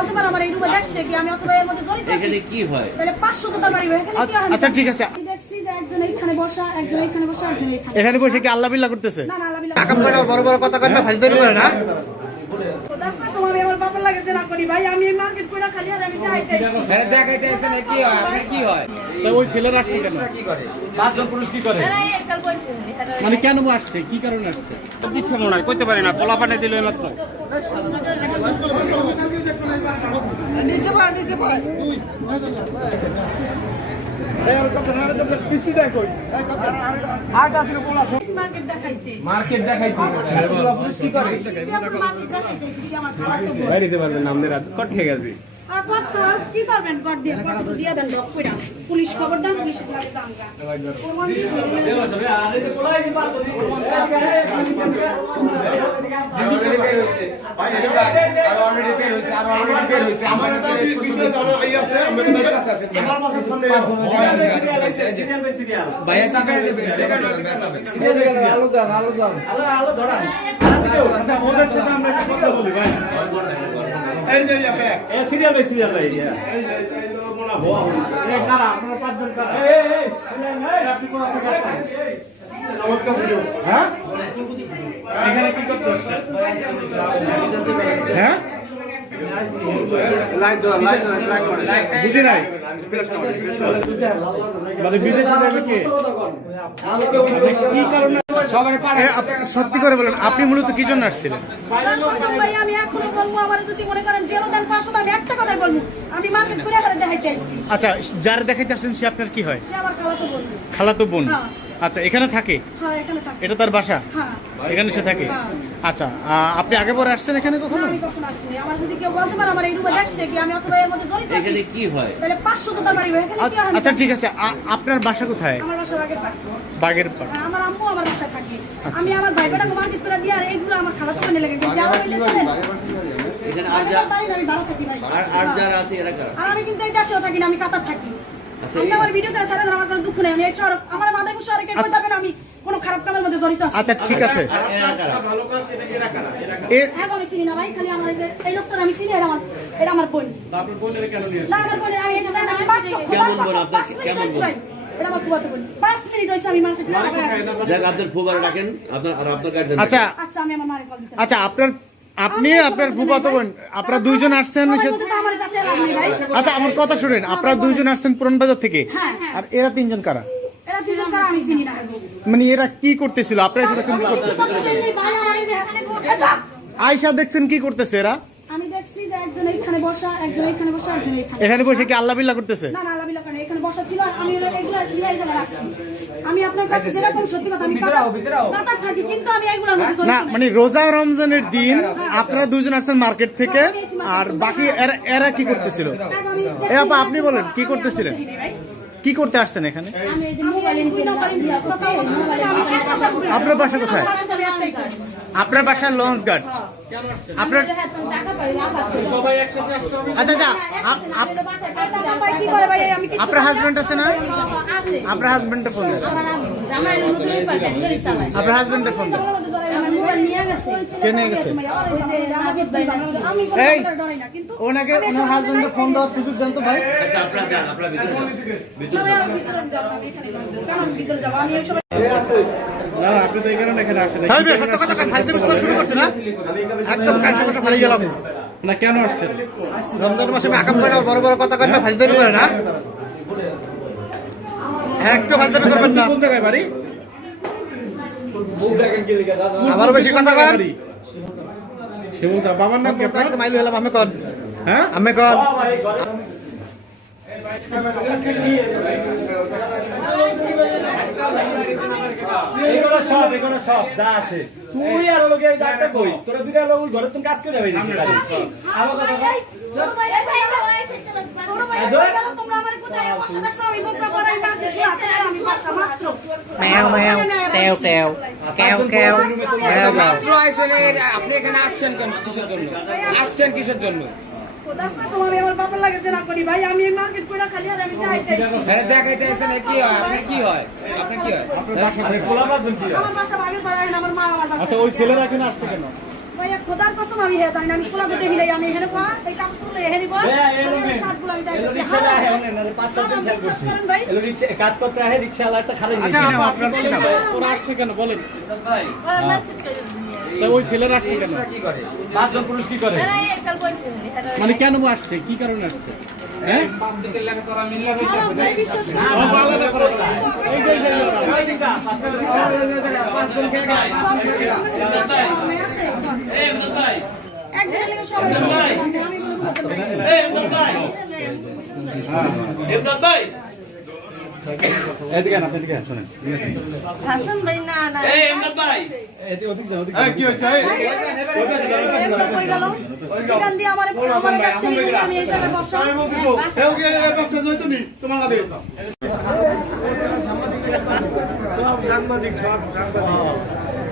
বলতে পারো আমার এই রুমে দেখছে কি আমি অথবা এর মধ্যে জড়িত আছি। এখানে কি হয়? তাহলে পাঁচশো টাকা বাড়িবে এখানে কি হয়? আচ্ছা, ঠিক আছে। দেখছি যে একজন এইখানে বসা একজন এইখানে বসা একজন এইখানে এখানে বসে কি আল্লাহ বিল্লাহ করতেছে? না না আল্লাহ বিল্লাহ। আকাম করে বড় বড় কথা কয় না ফাজদামি করে না? খোদার কসম আমার বাবার লাগে যে করি। ভাই আমি এই মার্কেট করে খালি আর আমি দেখাইতে আরে দেখাইতে এসেন কি হয় আপনি কি হয়? তা ওই ছেলেরা আসছে কেন? কি করে? পাঁচজন পুরুষ কি করে? মানে কেন আসছে? কি কারণে আসছে? কিছু মনে হয় করতে পারি না পোলা পাঠে দিল মাত্র। মার্কেট দেখাইতে। কি করে বোন। বাইরে দিতে পারবেন আমাদের কট কত কি করবেন? কর দিয়ে কর দিয়ে দেন লক কইরা। পুলিশ খবর দেন পুলিশ লাগে দাঙ্গা প্রমাণ দিয়ে অলরেডি বের হইছে আর অলরেডি বের হইছে আর অলরেডি বের হইছে আমার কাছে ভাইয়া চাপে দেবে ভাইয়া ওদের সাথে আমরা কথা বলি ভাই। এই যে ইয়া ব্যাগ। সিরিয়াল বাই সিরিয়াল ভাই এই যে এই লো মোলা ভোয়া এই কারা? আপনারা পাঁচজন কারা? এই, আপনি কোথা থেকে আসছেন? নমস্কার ভিডিও। হ্যাঁ? এখানে কি করতে হ্যাঁ? সত্যি করে বলেন আপনি মূলত কি জন্য আসছিলেন? খোদার কসম ভাই আমি এখনও বলব আমার যদি মনে করেন জেলো দেন পাঁচশো দাম একটা কথাই বলব আমি মার্কেট করে করে দেখাইতে আইছি আচ্ছা যার দেখাইতে আসছেন সে আপনার কি হয়? সে আমার খালাতো বোন। খালাতো বোন। হ্যাঁ। আচ্ছা এখানে থাকে? হ্যাঁ এখানে থাকে। এটা তার বাসা? হ্যাঁ। এখানে সে থাকে? হ্যাঁ। আচ্ছা আপনি আগে পরে আসছেন এখানে কখনো? আমি কখনো আসিনি। আমার যদি কেউ বলতে পারে আমার এই রুমে দেখছে কি আমি অথবা এর মধ্যে জড়িত আছি। এখানে কি হয়? তাহলে পাঁচশো টাকা বাড়িবে এখানে কি হয়? আচ্ছা ঠিক আছে। আপনার বাসা কোথায়? বাসা বাগের পাড়। আমার আম্মু আমার বাসায় থাকে। আচ্ছা। আমি আমার মার্কেট করে দিয়ে আর এইগুলো আমার খালাতো বোনে লেগে। হইলে এখানে আর যা আমি ভালো থাকি ভাই। আর আর যারা আছে এরা কারা? আর আমি কিন্তু এই দেশেও থাকি না আমি কাতার থাকি। আচ্ছা, আমি আমার ভিডিও করে ছাড়া আমার কোনো দুঃখ নেই। আমি এই শহর আমার মাদারীপুর শহরে কে কই যাবেন আমি? কোনো খারাপ কামের মধ্যে জড়িত আছি? আচ্ছা ঠিক আছে। আর এরা কারা এর হ্যাঁ গো, আমি চিনি না ভাই খালি আমার এই লোকটা আমি চিনি এটা আমার এটা আমার বোন। আপনার বোনের কেন নিয়ে না আমার বোনের আমি আমি মাত্র কেমন বোন আপনার? কেমন বোন? ভাই। এটা আমার ফুফাতো বোন। পাঁচ মিনিট হয়েছে আমি মার্কেট করে আবার- যাক আপনার ফুবার রাখেন আপনার আর আপনার গার্জেন আচ্ছা। আচ্ছা আমি আমার মারে কল দিতে আচ্ছা আপনার আপনি আপনার ফুফাতো বোন আপনারা দুইজন আসছেন না, আচ্ছা আমার কথা শুনেন আপনারা দুইজন আসছেন পুরান বাজার থেকে। হ্যাঁ, হ্যাঁ। আর এরা কারা এরা তিনজন কারা? আমি চিনি না মানে এরা কি করতেছিল? আপনারা আয়সা দেখছেন কি করতেছে এরা? আমি দেখছি যে একজন এইখানে বসা একজন এইখানে বসা একজন এইখানে এখানে বসে কি আল্লাহ বিল্লাহ করতেছে? না না আলাবিলা কেন এখানে বসা ছিল আর আমি এগুলো নিয়ে এই রাখছি আমি আপনার কাছে যেরকম সত্যি কথা আমি ভিতরে আও, ভিতরে আও। কাতার থাকি কিন্তু আমি এগুলোর না মানে রোজা রমজানের দিন আপনারা দুজন আসছেন মার্কেট থেকে আর বাকি এরা এরা কি করতেছিল? আমি এ আপা আপনি বলেন কি করতেছিলেন? কি করতে আসছেন এখানে। আপনার বাসা কোথায়? বাসা। আপনার বাসায় লঞ্চ গার্ড আপনার আচ্ছা আচ্ছা আপ- আপ- টাকা পাই কি করে ভাই? আমি কিছু আপনার হাজবেন্ড আছে না? আপনার হাজবেন্ডের ফোন দেন। আপনার হাজবেন্ডের ফোন দেন আমার মোবাইল নিয়ে গেছে কে নিয়ে গেছে এই ওনাকে ওনার ফোন দেওয়ার সুযোগ দেন তো ভাই আচ্ছা না, আপনি তো এই কারণে এখানে আসেন সত্য কথা শুরু করছে না একদম কাজ করতে ফাড়ি গেলাম না কেন আসছেন রমজান মাসে আকাম করে না, বড় বড় কথা করেন না ফাইজলামি করে না হ্যাঁ একটু ফাইজলামি করবেন না কোন জায়গায় বাড়ি আমারও বেশি কথা কন। শিমুলদা বাবার নাম কি আপনার? মাইলু হলাম আমি কন হ্যাঁ? আমি কন তুই আর লোকে যাটা কই তোরা দুইটা লোক ঘরে তুমি কাজ করে হই দিছিস আমার ভাই, ম্যাও ম্যাও টেও টেও কেও কেও ম্যাও ম্যাও মাত্র আইছেন আপনি এখানে আসছেন কেন কিসের জন্য আসছেন কিসের জন্য খোদার কসম, আমি আমার বাবার লাগে যে না করি ভাই আমি এই মার্কেট করে খালি আর আমি দেখাইতে আইছি। আরে দেখাইতে এসেন কি হয় আপনার কি হয় আপনার কি হয় আরে পোলা বাজন কি আমার বাসা বাগের পাড়ায় না, আমার মা আমার আচ্ছা ওই ছেলেরা এখানে আসছে কেন ভাইয়া খোদার কসম আমি হে জানি আমি কোলা কোথায় হিলাই আমি এখানে পা এই কাপড় তুলে এখানে আমি এলো যাইতেছি রিক্সা আহে হারাম অনেক না পাঁচ সাত দিন হারাম খেয়াল বিশ্বাস করছি করেন ভাই এলো রিক্সা কাজ করতে আহে খালি আচ্ছা আপনার কি নাম ওরা আসছে কেন বলেন ওই ছেলেরা আসছে কেন কি করে পাঁচজন পুরুষ কি করে মানে কেন আসছে কি কারণে আসছে হ্যাঁ। পাঁচজন খেয়ে গেছে একদিনের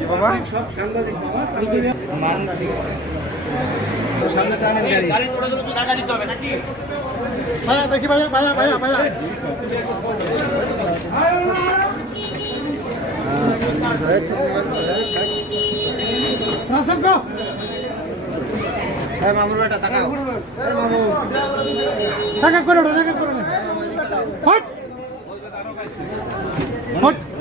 লাগে। ভাইয়া দেখি ভাইয়া ভাইয়া ভাইয়া ভাইয়া। রাসেল গো। টাকা করে টাকা করে ওঠো। Hot hot.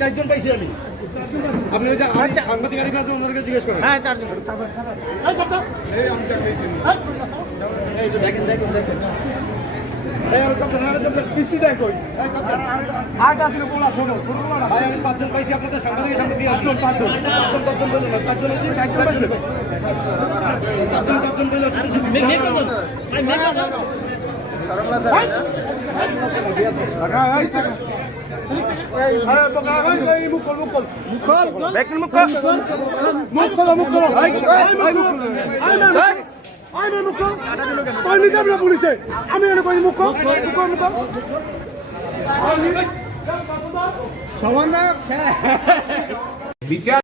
চারজন পাইছি আমি। আপনি যে সাংবাদিক আরিফ জিজ্ঞেস করেন। হ্যাঁ চারজন আমি চারটে এই পাঁচজন পাইছি, আপনাদের সাংবাদিকের সামনে দিয়ে আসছি। পাঁচজন, দশজন বলল না, চারজন হচ্ছে, চারজন। পাঁচজন, দশজন বলল, শুধু শুধু। টাকা, এই, টাকা। এই, টাকা, এই, এই, মুখ খোল, মুখ খোল। মুখ খোল। মুখ খোলো, মুখ খোলো। এই, এই, মুখ খোল। এই, না, না। এই, না, মুখ খোল। ওই নিজে আমরা পুলিশে। আমি এনে কই মুখ খোল, মুখ